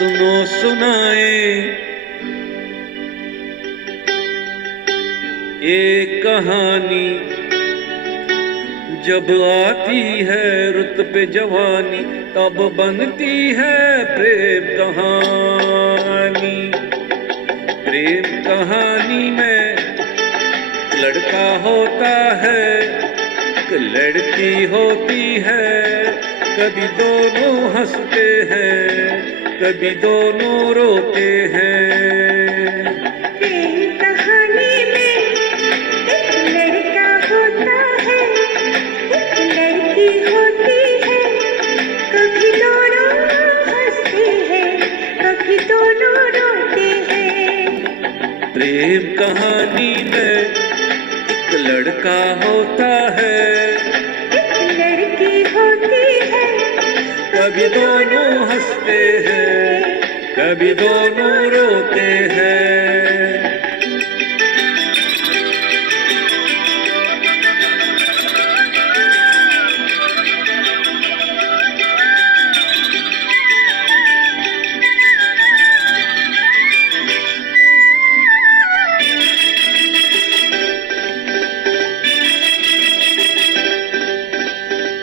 सुनो सुनाए एक कहानी, जब आती है रुत पे जवानी तब बनती है प्रेम कहानी। प्रेम कहानी में लड़का होता है, एक लड़की होती है, कभी दोनों हंसते हैं, कभी दोनों रोते हैं। प्रेम कहानी में एक लड़का होता है, एक लड़की होती है, कभी दोनों हंसते हैं, कभी दोनों रोते हैं। प्रेम कहानी में एक लड़का होता है, एक लड़की होती है, कभी दोनों हंसते हैं, कभी दोनों रोते हैं।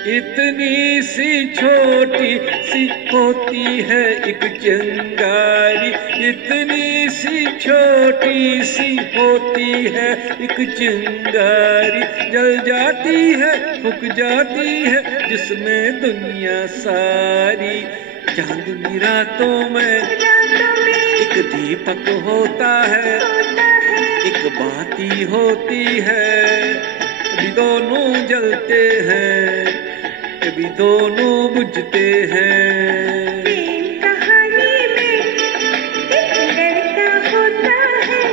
इतनी सी छोटी सी होती है एक चिंगारी, इतनी सी छोटी सी होती है एक चिंगारी, जल जाती है फूक जाती है जिसमें दुनिया सारी। चांदनी रातों में एक दीपक होता है, एक बाती होती है, कभी दोनों जलते हैं, कभी दोनों बुझते हैं। प्रेम कहानी में एक लड़का होता है,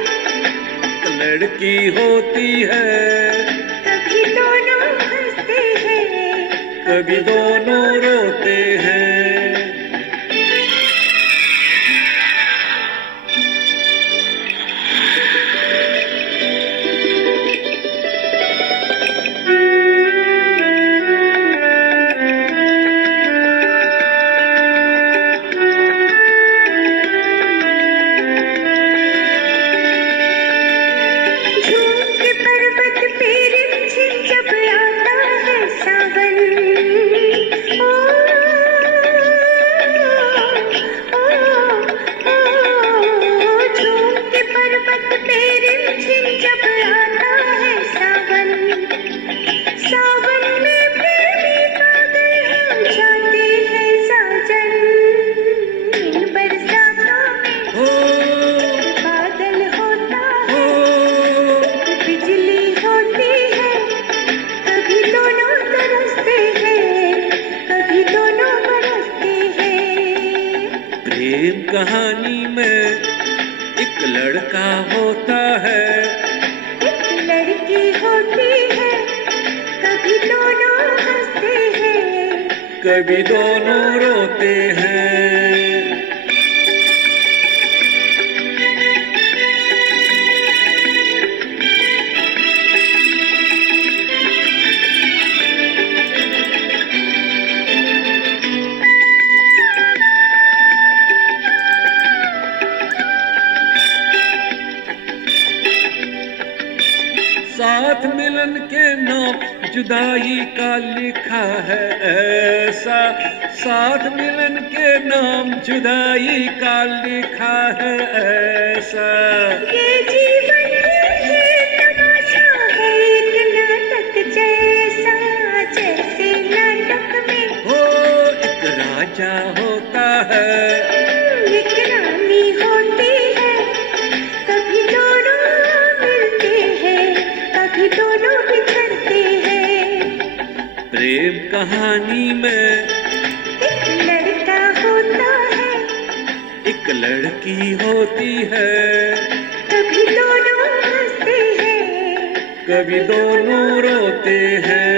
एक लड़की होती है, कभी दोनों हंसते हैं, कभी दोनों रोते हैं। झूम के पर्वत पे रिमझिम जब आता है सावन, ओ, झूम के पर्वत पे रिमझिम जब आता है सावन, सावन में प्रेमी बादल हो जाते हैं साजन। इन बरसातों में हो बादल होता है, हो बिजली होती है, कभी दोनों तरसते हैं, कभी दोनों बरसते हैं। प्रेम कहानी में एक लड़का होता है, एक लड़की होती है, कभी दोनों हंसते हैं, कभी दोनों रोते हैं। साथ मिलन के नाम जुदाई का लिखा है ऐसा, साथ मिलन के नाम जुदाई का लिखा है ऐसा। ये जीवन है तमाशा है एक नाटक जैसा, जैसे नाटक में हो एक राजा होता है, एक रानी होती है, कभी दोनों मिलते हैं, कभी दोनों बिछड़ते हैं। प्रेम कहानी में एक लड़का होता है, एक लड़की होती है, कभी दोनों हंसते हैं, कभी दोनों रोते हैं।